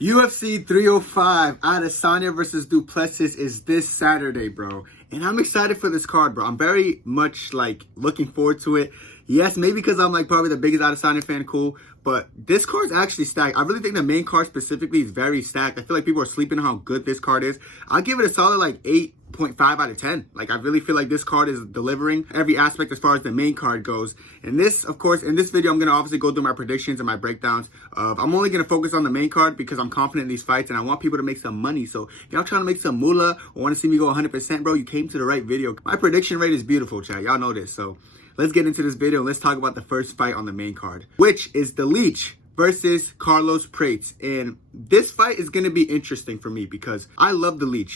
UFC 305, Adesanya versus Plessis is this Saturday, bro. And I'm excited for this card, bro. I'm very much, looking forward to it. Yes, maybe because I'm, probably the biggest Adesanya fan, cool. But this card's actually stacked. I really think the main card specifically is very stacked. I feel like people are sleeping on how good this card is. I'll give it a solid, 8.5 out of 10. I really feel like this card is delivering every aspect as far as the main card goes. And this, of course, in this video, I'm going to obviously go through my predictions and my breakdowns. I'm only going to focus on the main card because I'm confident in these fights and I want people to make some money. So if y'all trying to make some moolah or want to see me go 100%, bro, you came to the right video. My prediction rate is beautiful, chat. Y'all know this. So let's get into this video and let's talk about the first fight on the main card, which is the Leech versus Carlos Prates. And this fight is going to be interesting for me because I love the Leech.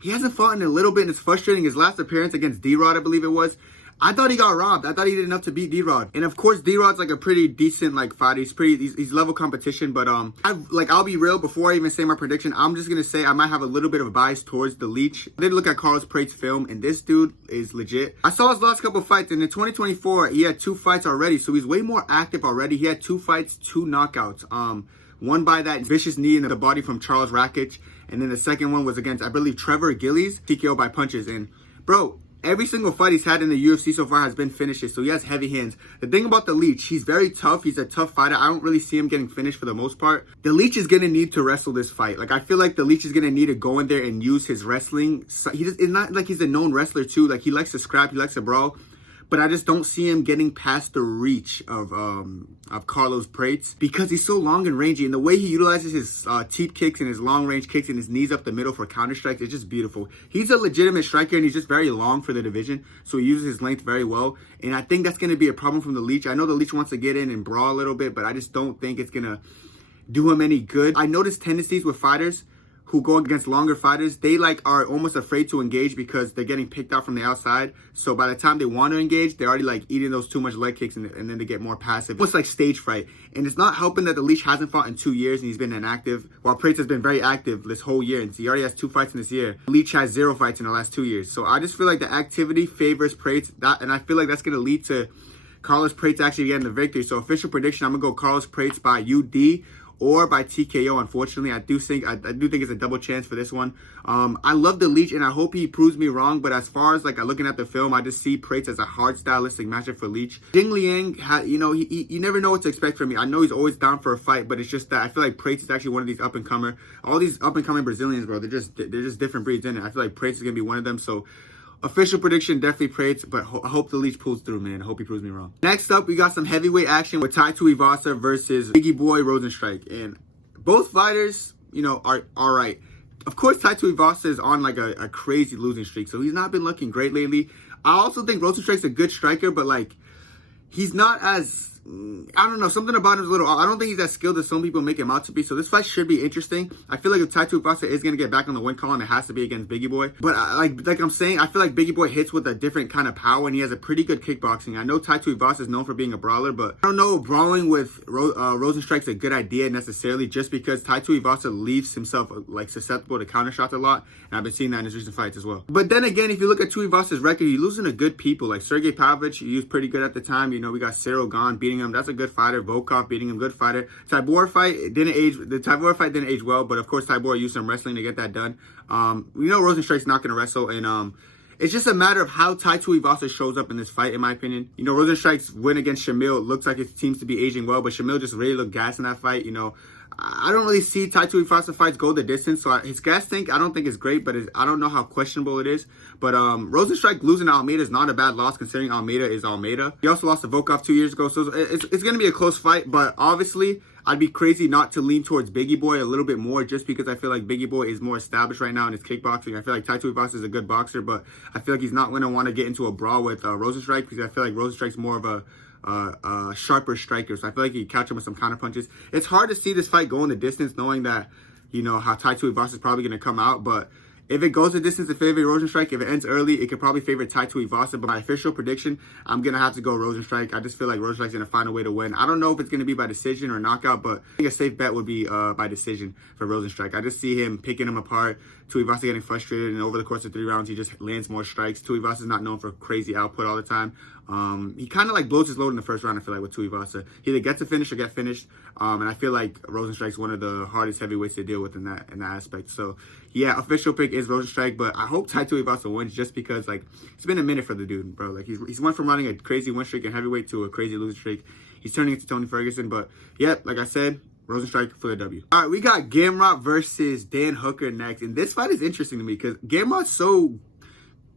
He hasn't fought in a little bit and it's frustrating. His last appearance against D-Rod, I believe it was, I thought he got robbed. I thought he did enough to beat D-Rod. And of course, D-Rod's a pretty decent fighter. He's level competition, but I'll be real, before I even say my prediction, I'm just gonna say I might have a little bit of a bias towards the Leech. I did look at Carlos Prates' film and this dude is legit. I saw his last couple fights and in 2024 he had 2 fights already, so he's way more active already. He had 2 fights, 2 knockouts. One by that vicious knee in the body from Charles Rakic, and then the second one was against, I believe, Trevor Gillies, TKO by punches. And bro, every single fight he's had in the UFC so far has been finishes, so he has heavy hands. The thing about the Leech, he's very tough. He's a tough fighter. I don't really see him getting finished for the most part. The Leech is going to need to wrestle this fight. I feel like the Leech is going to need to go in there and use his wrestling. It's not like he's a known wrestler too. He likes to scrap, he likes to brawl. But I just don't see him getting past the reach of Carlos Prates because he's so long and rangy. And the way he utilizes his teep kicks and his long range kicks and his knees up the middle for counter strikes is just beautiful. He's a legitimate striker and he's just very long for the division. So he uses his length very well. And I think that's going to be a problem from the Leech. I know the Leech wants to get in and brawl a little bit, but I just don't think it's going to do him any good. I noticed tendencies with fighters who go against longer fighters, they are almost afraid to engage because they're getting picked out from the outside. So by the time they want to engage, they're already eating those too much leg kicks and then they get more passive. It's like stage fright. And it's not helping that the Leech hasn't fought in 2 years and he's been inactive, while Prates has been very active this whole year. And he already has 2 fights in this year. Leech has 0 fights in the last 2 years. So I just feel like the activity favors Prates, and I feel like that's going to lead to Carlos Prates actually getting the victory. So official prediction, I'm going to go Carlos Prates by UD or by TKO. Unfortunately, I do think it's a double chance for this one. I love the Leech and I hope he proves me wrong, but as far as looking at the film, I just see Prates as a hard stylistic matchup for Leech. Jingliang, you never know what to expect from me. I know he's always down for a fight, but it's just that I feel like Prates is actually one of these up-and-comer. All these up-and-coming Brazilians, bro, they're just different breeds in it. I feel like Prates is going to be one of them, so official prediction, definitely Prates, but I hope the Leech pulls through, man. I hope he proves me wrong. Next up, we got some heavyweight action with Tuivasa versus Biggie Boy Rozenstruik. And both fighters, are all right. Of course, Tuivasa is on a crazy losing streak, so he's not been looking great lately. I also think Rozenstruik's a good striker, but he's not as, I don't know, something about him is a little, I don't think he's as skilled as some people make him out to be. So this fight should be interesting. I feel like if Tuivasa is going to get back on the win column, it has to be against Biggie Boy. But like I'm saying, I feel like Biggie Boy hits with a different kind of power and he has a pretty good kickboxing. I know Tuivasa is known for being a brawler, but I don't know, brawling with Rozenstruik's a good idea necessarily, just because Tuivasa leaves himself susceptible to counter shots a lot. And I've been seeing that in his recent fights as well. But then again, if you look at Tuivasa's record, he's losing to good people like Sergey Pavlovich. He was pretty good at the time. We got Cyril Gahn beating him. That's a good fighter. Volkov beating him, good fighter. Tybor fight didn't age. The Tybor fight didn't age well, but of course Tybor used some wrestling to get that done. We know Rozenstruik's not going to wrestle, and it's just a matter of how Tuivasa shows up in this fight, in my opinion. Rozenstruik's win against Shamil looks like it seems to be aging well, but Shamil just really looked gas in that fight. I don't really see Tuivasa fights go the distance, so his gas tank I don't think is great, but I don't know how questionable it is. But Rozenstruik losing to Almeida is not a bad loss considering Almeida is Almeida. He also lost to Volkov 2 years ago, so it's going to be a close fight, but obviously I'd be crazy not to lean towards Biggie Boy a little bit more, just because I feel like Biggie Boy is more established right now in his kickboxing. I feel like Tuivasa is a good boxer, but I feel like he's not going to want to get into a brawl with Rozenstruik, because I feel like Rozenstruik's more of a sharper striker, so I feel like he can catch him with some counter punches. It's hard to see this fight going the distance, knowing that how Tuivasa is probably going to come out, but if it goes the distance in favor of Rozenstruik, if it ends early, it could probably favor Tuivasa. But my official prediction, I'm going to have to go Rozenstruik. I just feel like Rozenstruik's going to find a way to win. I don't know if it's going to be by decision or knockout, but I think a safe bet would be by decision for Rozenstruik. I just see him picking him apart, Tuivasa getting frustrated, and over the course of 3 rounds, he just lands more strikes. Tuivasa is not known for crazy output all the time. He kind of like blows his load in the first round, I feel like, with Tuivasa. He either gets a finish or get finished. And I feel like Rozenstruik's one of the hardest heavyweights to deal with in that aspect. So, yeah, official pick is Rozenstruik, but I hope Tuivasa wins just because, like, it's been a minute for the dude, bro. Like, he's went from running a crazy win streak in heavyweight to a crazy losing streak. He's turning into Tony Ferguson, but, yeah, like I said, Rozenstruik for the W. All right, we got Gamrot versus Dan Hooker next. And this fight is interesting to me because Gamrot's so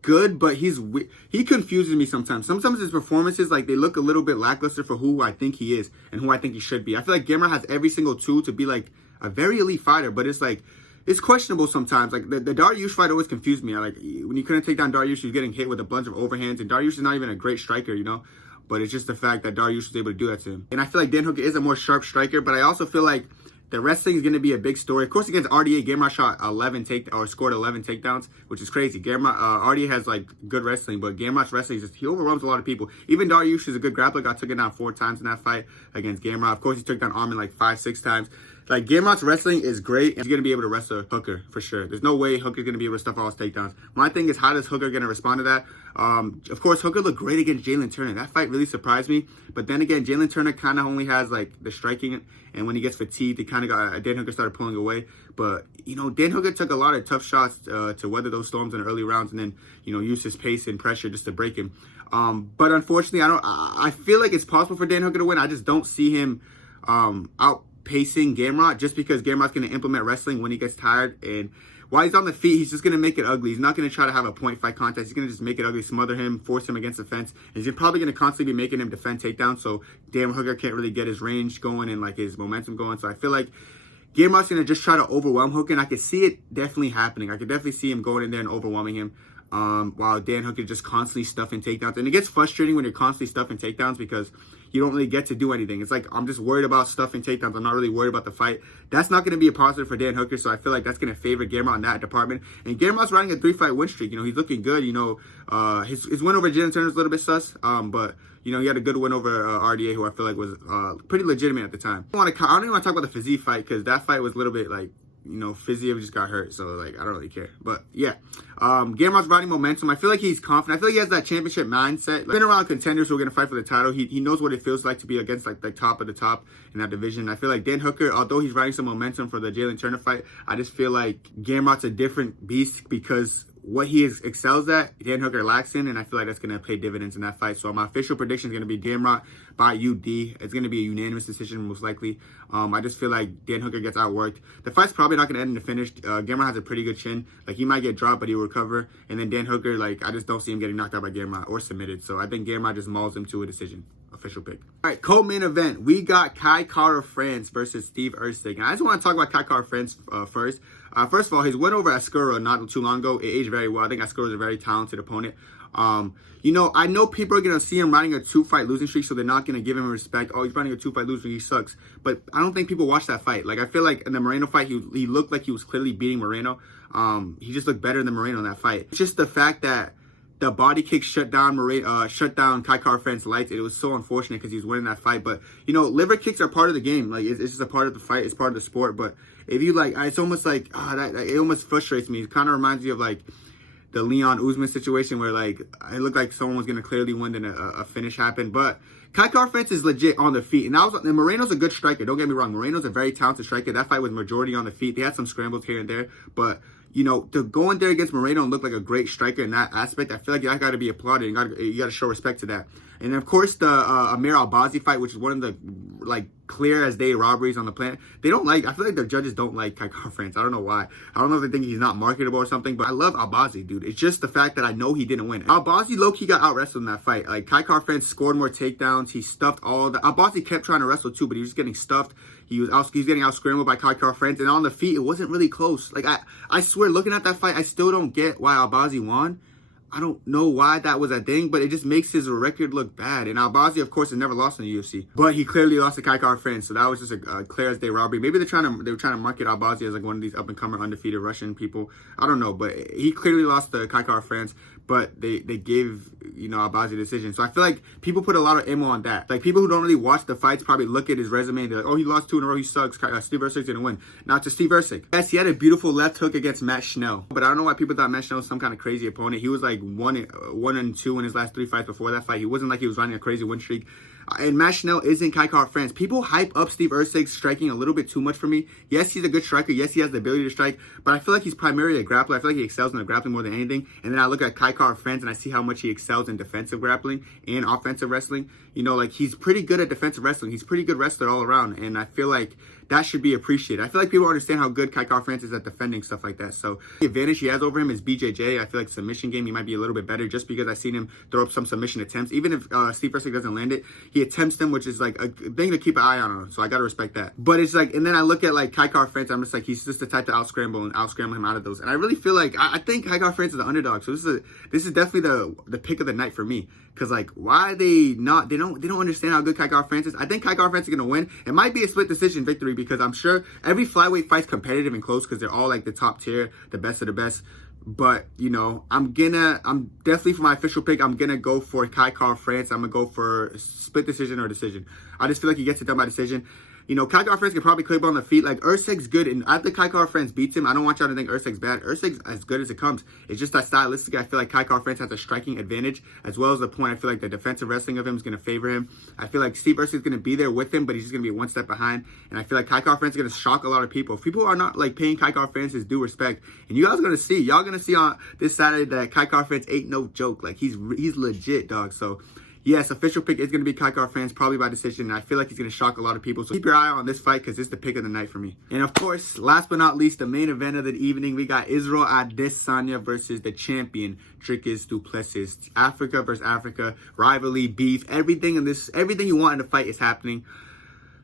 good, but he confuses me sometimes. Sometimes his performances, like, they look a little bit lackluster for who I think he is and who I think he should be. I feel like Gamrot has every single tool to be, like, a very elite fighter, but it's, like, it's questionable sometimes. Like, the Dariush fight always confused me. Like, when you couldn't take down Dariush, he was getting hit with a bunch of overhands, and Dariush is not even a great striker, you know? But it's just the fact that Dariush was able to do that to him. And I feel like Dan Hooker is a more sharp striker, but I also feel like the wrestling is going to be a big story. Of course, against RDA, Gamrot scored 11 takedowns, which is crazy. RDA has, like, good wrestling, but Gamrot's wrestling he overwhelms a lot of people. Even Dariush is a good grappler. Got taken down 4 times in that fight against Gamrot. Of course, he took down Armin like 5-6 times. Like, Gamrot's wrestling is great, and he's going to be able to wrestle Hooker for sure. There's no way Hooker's going to be able to stuff all his takedowns. My thing is, how does Hooker going to respond to that? Of course, Hooker looked great against Jalen Turner. That fight really surprised me. But then again, Jalen Turner kind of only has, like, the striking, and when he gets fatigued, he kind of got Dan Hooker started pulling away. But, you know, Dan Hooker took a lot of tough shots to weather those storms in the early rounds, and then, you know, use his pace and pressure just to break him. But unfortunately, I feel like it's possible for Dan Hooker to win. I just don't see him outpacing Gamrot, just because Gamrot's going to implement wrestling when he gets tired, and while he's on the feet, he's just going to make it ugly. He's not going to try to have a point fight contest. He's going to just make it ugly, smother him, force him against the fence. And he's probably going to constantly be making him defend takedowns, so Dan Hooker can't really get his range going and, like, his momentum going. So I feel like Gamrot's going to just try to overwhelm Hooker, and I can see it definitely happening. I could definitely see him going in there and overwhelming him, while Dan Hooker just constantly stuffing takedowns. And it gets frustrating when you're constantly stuffing takedowns because you don't really get to do anything. It's like, I'm just worried about stuffing takedowns. I'm not really worried about the fight. That's not going to be a positive for Dan Hooker, so I feel like that's going to favor Gamrot in that department. And Gamrot's riding a 3-fight win streak. You know, he's looking good. You know, his win over Jalen Turner is a little bit sus, but, you know, he had a good win over RDA, who I feel like was pretty legitimate at the time. I don't even want to talk about the Fizzy fight, because that fight was a little bit, like, you know, Fizzy just got hurt, so, like, I don't really care. But, yeah, Gamrot's riding momentum. I feel like he's confident. I feel like he has that championship mindset. Like, been around contenders who are going to fight for the title. He knows what it feels like to be against, like, the top of the top in that division. I feel like Dan Hooker, although he's riding some momentum for the Jalen Turner fight, I just feel like Gamrot's a different beast, because what he excels at, Dan Hooker lacks in, and I feel like that's going to pay dividends in that fight. So my official prediction is going to be Gamrot by UD. It's going to be a unanimous decision, most likely. I just feel like Dan Hooker gets outworked. The fight's probably not going to end in the finish. Gamrot has a pretty good chin. Like, he might get dropped, but he'll recover. And then Dan Hooker, like, I just don't see him getting knocked out by Gamrot or submitted. So I think Gamrot just mauls him to a decision. Official pick. All right, co-main event. We got Kai Kara-France versus Steve Erceg. And I just want to talk about Kai Kara-France first. First of all, his win over Ascuro not too long ago, it aged very well. I think Ascuro is a very talented opponent. You know, I know people are going to see him riding a 2-fight losing streak, so they're not going to give him respect. Oh, he's riding a 2-fight losing streak, he sucks. But I don't think people watch that fight. Like, I feel like in the Moreno fight, he looked like he was clearly beating Moreno. He just looked better than Moreno in that fight. It's just the fact that the body kick shut down Kai Kara-France's lights. It was so unfortunate because he was winning that fight. But, you know, liver kicks are part of the game. Like, it's just a part of the fight. It's part of the sport. But if you, like, it's almost like, it almost frustrates me. It kind of reminds me of, like, the Leon Usman situation where, like, it looked like someone was going to clearly win and a finish happened. But Kai Kara-France is legit on the feet. And Moreno's a good striker. Don't get me wrong. Moreno's a very talented striker. That fight was majority on the feet. They had some scrambles here and there. But, you know, to go in there against Moreno and look like a great striker in that aspect, I feel like that got to be applauded. You got to show respect to that. And, of course, the Amir Albazi fight, which is one of the, like, clear as day robberies on the planet. I feel like the judges don't like Kai Kara-France. I don't know why. I don't know if they think he's not marketable or something, but I love Albazi, dude. It's just the fact that I know he didn't win. Albazi low-key got out-wrestled in that fight. Like, Kai Kara-France scored more takedowns. He stuffed Albazi kept trying to wrestle too, but he was just getting stuffed. He's getting out-scrambled by Kai Kara-France, and on the feet, it wasn't really close. Like, I swear, looking at that fight, I still don't get why Albazi won. I don't know why that was a thing, but it just makes his record look bad. And Albazi, of course, has never lost in the UFC, but he clearly lost to Kai Kara-France, so that was just a clear as day robbery. Maybe they were trying to market Albazi as like one of these up and comer undefeated Russian people. I don't know, but he clearly lost to Kai Kara-France. but they gave, you know, Abazi a decision. So I feel like people put a lot of ammo on that. Like, people who don't really watch the fights probably look at his resume and they're like, oh, he lost 2 in a row, he sucks. Steve Erceg didn't win. Now to Steve Erceg. Yes, he had a beautiful left hook against Matt Schnell, but I don't know why people thought Matt Schnell was some kind of crazy opponent. He was like 1-2 in his last 3 fights before that fight. He wasn't like he was running a crazy win streak. And Matt Schnell isn't Kai France. People hype up Steve Erceg striking a little bit too much for me. Yes, he's a good striker. Yes, he has the ability to strike, but I feel like he's primarily a grappler. I feel like he excels in the grappling more than anything. And then I look at Kai France and I see how much he excels in defensive grappling and offensive wrestling. You know, like, he's pretty good at defensive wrestling. He's a pretty good wrestler all around, and I feel like that should be appreciated. I feel like people understand how good Kai France is at defending stuff like that. So the advantage he has over him is BJJ. I feel like submission game, he might be a little bit better just because I've seen him throw up some submission attempts. Even if Steve Erceg doesn't land it, he attempts them, which is like a thing to keep an eye on. So I got to respect that. But it's like, and then I look at like Kai France, I'm just like, he's just the type to out-scramble him out of those. And I really feel like, I think Kai France is the underdog. So this is definitely the pick of the night for me. Cause like, why are they not, they don't understand how good Kai France is. I think Kai France is going to win. It might be a split decision victory because I'm sure every flyweight fight's competitive and close because they're all like the top tier, the best of the best. But, you know, I'm definitely, for my official pick, I'm gonna go for Kai France. I'm gonna go for split decision or decision. I just feel like he gets it done by decision. You know, Kai France can probably clip on the feet. Like, Erceg's good, and I think Kai France beats him. I don't want y'all to think Erceg's bad. Erceg's as good as it comes. It's just that stylistically, I feel like Kai France has a striking advantage, as well as the point. I feel like the defensive wrestling of him is going to favor him. I feel like Steve Erceg is going to be there with him, but he's just going to be one step behind. And I feel like Kai France is going to shock a lot of people. If people are not, like, paying Kai France his due respect, and you guys are going to see, y'all going to see on this Saturday that Kai France ain't no joke. Like, he's legit, dog. So, yes, official pick is going to be Kai France, probably by decision, and I feel like he's going to shock a lot of people. So keep your eye on this fight because it's the pick of the night for me. And of course, last but not least, the main event of the evening, we got Israel Adesanya versus the champion, Dricus du Plessis. Africa versus Africa, rivalry, beef, everything you want in the fight is happening.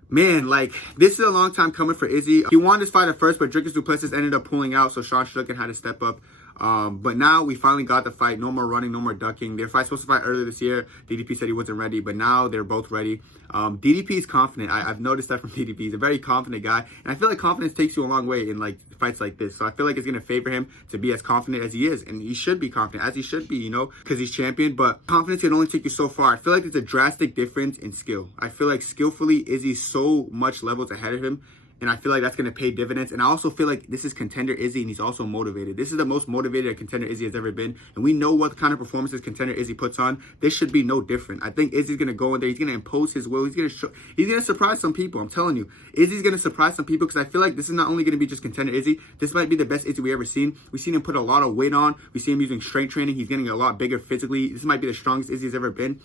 Man, like, this is a long time coming for Izzy. He won this fight at first, but Dricus du Plessis ended up pulling out, so Sean Strickland had to step up. But now we finally got the fight. No more running, no more ducking. Their fight's supposed to fight earlier this year. DDP said he wasn't ready, but now they're both ready. DDP is confident. I've noticed that from DDP. He's a very confident guy, and I feel like confidence takes you a long way in like fights like this. So I feel like it's gonna favor him to be as confident as he is, and he should be confident as he should be, you know, because he's champion. But confidence can only take you so far. I feel like there's a drastic difference in skill. I feel like skillfully Izzy's so much levels ahead of him. And I feel like that's going to pay dividends. And I also feel like this is contender Izzy, and he's also motivated. This is the most motivated a contender Izzy has ever been. And we know what kind of performances contender Izzy puts on. This should be no different. I think Izzy's going to go in there. He's going to impose his will. He's going to surprise some people. I'm telling you. Izzy's going to surprise some people because I feel like this is not only going to be just contender Izzy. This might be the best Izzy we've ever seen. We've seen him put a lot of weight on. We see him using strength training. He's getting a lot bigger physically. This might be the strongest Izzy's ever been.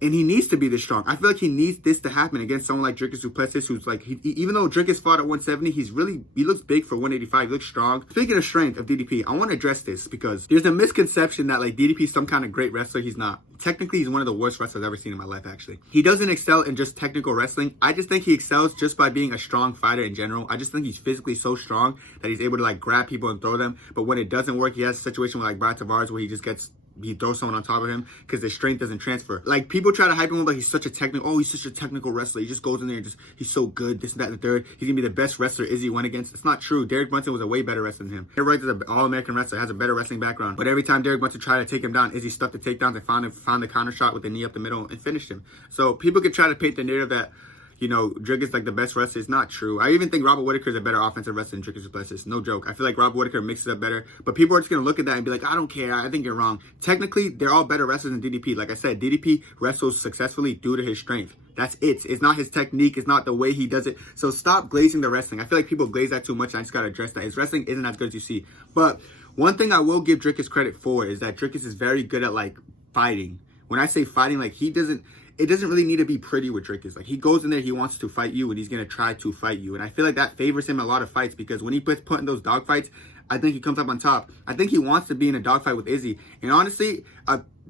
And he needs to be this strong. I feel like he needs this to happen against someone like Dricus du Plessis, who's like, even though Dricus fought at 170, he looks big for 185. He looks strong. Speaking of strength of DDP, I want to address this because there's a misconception that like DDP is some kind of great wrestler. He's not. Technically, he's one of the worst wrestlers I've ever seen in my life, actually. He doesn't excel in just technical wrestling. I just think he excels just by being a strong fighter in general. I just think he's physically so strong that he's able to like grab people and throw them. But when it doesn't work, he has a situation with like Brad Tavares where he throws someone on top of him because the strength doesn't transfer. Like, people try to hype him up like he's such a technical wrestler. He just goes in there and he's so good, this and that and the third. He's gonna be the best wrestler Izzy went against. It's not true. Derek Brunson was a way better wrestler than him. Derek Brunson is an all-American wrestler, has a better wrestling background. But every time Derek Brunson tried to take him down, Izzy stuffed the takedowns and found the counter shot with the knee up the middle and finished him. So people could try to paint the narrative that, you know, Dricus is like the best wrestler. It's not true. I even think Robert Whittaker is a better offensive wrestler than Dricus du Plessis. No joke. I feel like Robert Whittaker mixes it up better. But people are just going to look at that and be like, I don't care. I think you're wrong. Technically, they're all better wrestlers than DDP. Like I said, DDP wrestles successfully due to his strength. That's it. It's not his technique. It's not the way he does it. So stop glazing the wrestling. I feel like people glaze that too much. And I just got to address that. His wrestling isn't as good as you see. But one thing I will give Dricus credit for is that Dricus is very good at like fighting. When I say fighting, like it doesn't really need to be pretty with Dricus. Like, he goes in there, he wants to fight you, and he's going to try to fight you. And I feel like that favors him in a lot of fights because when he puts put in those dog fights, I think he comes up on top. I think he wants to be in a dogfight with Izzy. And honestly,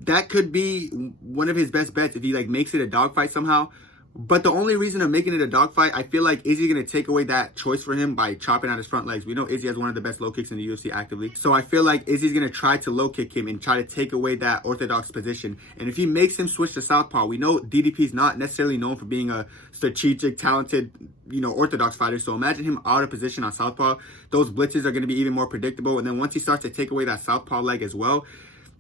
that could be one of his best bets if he like makes it a dogfight somehow. But the only reason of making it a dogfight, I feel like Izzy's going to take away that choice for him by chopping out his front legs. We know Izzy has one of the best low kicks in the UFC actively. So I feel like Izzy's going to try to low kick him and try to take away that orthodox position. And if he makes him switch to southpaw, we know DDP's not necessarily known for being a strategic, talented, you know, orthodox fighter. So imagine him out of position on southpaw. Those blitzes are going to be even more predictable. And then once he starts to take away that southpaw leg as well,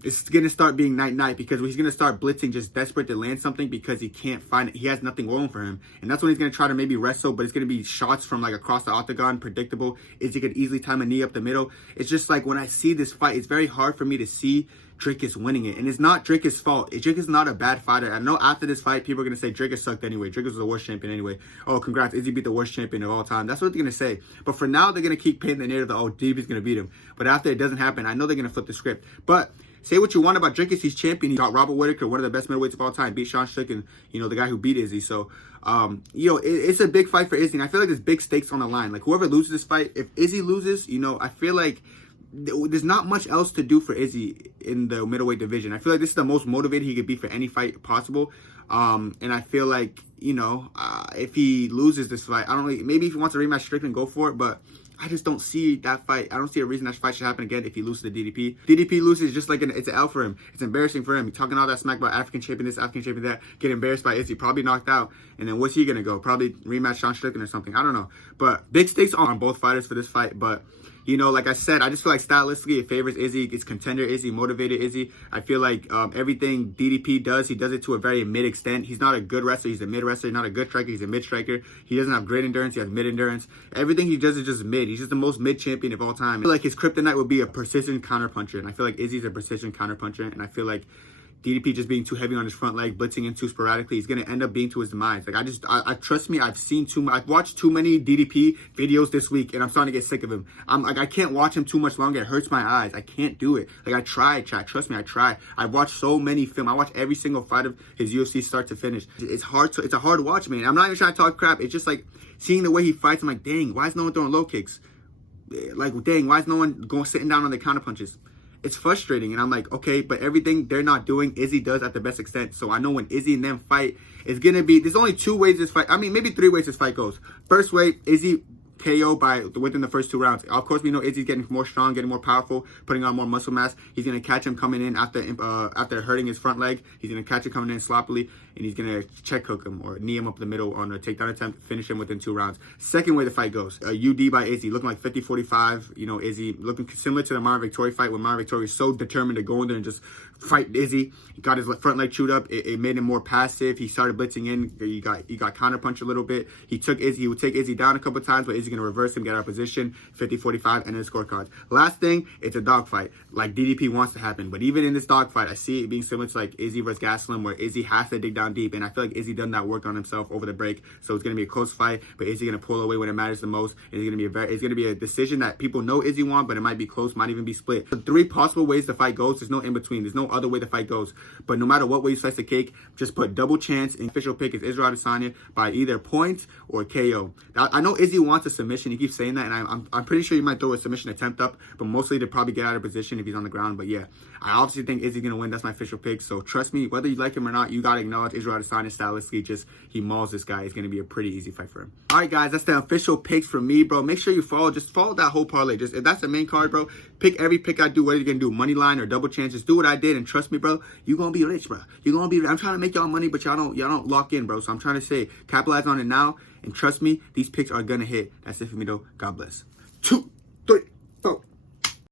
it's going to start being night-night because he's going to start blitzing, just desperate to land something because he can't find it. He has nothing going for him. And that's when he's going to try to maybe wrestle, but it's going to be shots from like across the octagon, predictable. Izzy could easily time a knee up the middle. It's just like when I see this fight, it's very hard for me to see Dricus winning it. And it's not Dricus' fault. Dricus is not a bad fighter. I know after this fight, people are going to say Dricus sucked anyway. Dricus was the worst champion anyway. Oh, congrats. Izzy beat the worst champion of all time. That's what they're going to say. But for now, they're going to keep painting the narrative that, oh, Davey's going to beat him. But after it doesn't happen, I know they're going to flip the script. But say what you want about Dricus, he's champion. He got Robert Whittaker, one of the best middleweights of all time, beat Sean Strick, and the guy who beat Izzy. So, it's a big fight for Izzy, and I feel like there's big stakes on the line. Like whoever loses this fight, if Izzy loses, I feel like there's not much else to do for Izzy in the middleweight division. I feel like this is the most motivated he could be for any fight possible. And I feel like, if he loses this fight, I don't really, maybe if he wants a rematch Strickland, go for it, but I just don't see that fight. I don't see a reason that fight should happen again if he loses to DDP. DDP loses just like it's an L for him. It's embarrassing for him. He's talking all that smack about African champion this, African champion that, get embarrassed by Izzy, probably knocked out. And then what's he going to go? Probably rematch Sean Strickland or something. I don't know. But big stakes on both fighters for this fight. But, like I said, I just feel like stylistically it favors Izzy. It's contender Izzy, motivated Izzy. I feel like everything DDP does, he does it to a very mid extent. He's not a good wrestler. He's a mid wrestler. He's not a good striker. He's a mid striker. He doesn't have great endurance. He has mid endurance. Everything he does is just mid. He's just the most mid champion of all time. I feel like his kryptonite would be a precision counterpuncher. And I feel like Izzy's a precision counterpuncher. And I feel like DDP just being too heavy on his front leg, blitzing in too sporadically, he's going to end up being to his demise. Like, I trust me, I've watched too many DDP videos this week, and I'm starting to get sick of him. I can't watch him too much longer. It hurts my eyes. I can't do it. Like, I try, chat. Trust me, I try. I've watched so many films. I watch every single fight of his UFC start to finish. It's a hard watch, man. I'm not even trying to talk crap. It's just like seeing the way he fights. I'm like, dang, why is no one throwing low kicks? Like, dang, why is no one sitting down on the counter punches? It's frustrating, and I'm like, okay, but everything they're not doing, Izzy does at the best extent. So I know when Izzy and them fight, it's gonna be, there's only two ways this fight, maybe three ways this fight goes. First way, Izzy KO within the first 2 rounds. Of course, we know Izzy's getting more strong, getting more powerful, putting on more muscle mass. He's gonna catch him coming in after hurting his front leg. He's gonna catch him coming in sloppily, and he's gonna check hook him or knee him up the middle on a takedown attempt, finish him within 2 rounds. Second way the fight goes, UD by Izzy, looking like 50-45. Izzy looking similar to the Marvin Vettori fight, when Marvin Vettori is so determined to go in there and just fight Izzy. He got his front leg chewed up. It made him more passive. He started blitzing in. He got counterpunched a little bit. He would take Izzy down a couple times, but Izzy gonna reverse him, get out of position, 50-45, and then scorecards. Last thing, it's a dogfight, like DDP wants to happen. But even in this dogfight, I see it being similar to like Izzy versus Gastelum, where Izzy has to dig down deep, and I feel like Izzy done that work on himself over the break. So it's gonna be a close fight, but Izzy gonna pull away when it matters the most. It's gonna be a decision that people know Izzy won, but it might be close, might even be split. The 3 possible ways the fight goes. There's no in between. There's no other way the fight goes. But no matter what way you slice the cake, just put double chance. And official pick is Israel Adesanya by either points or KO. I know Izzy wants a submission. He keeps saying that, and I'm pretty sure he might throw a submission attempt up, but mostly to probably get out of position if he's on the ground. But yeah, I obviously think Izzy's gonna win. That's my official pick. So trust me, whether you like him or not, you gotta acknowledge Israel Adesanya stylistically. He mauls this guy. It's gonna be a pretty easy fight for him. All right, guys, that's the official picks from me, bro. Make sure you follow that whole parlay. If that's the main card, bro, pick every pick I do. Whether you're gonna do money line or double chances, do what I did, and trust me, bro, you're gonna be rich, bro. I'm trying to make y'all money, but y'all don't lock in, bro. So I'm trying to say, capitalize on it now, and trust me, these picks are gonna hit. That's it for me, though. God bless. 2, 3, 4.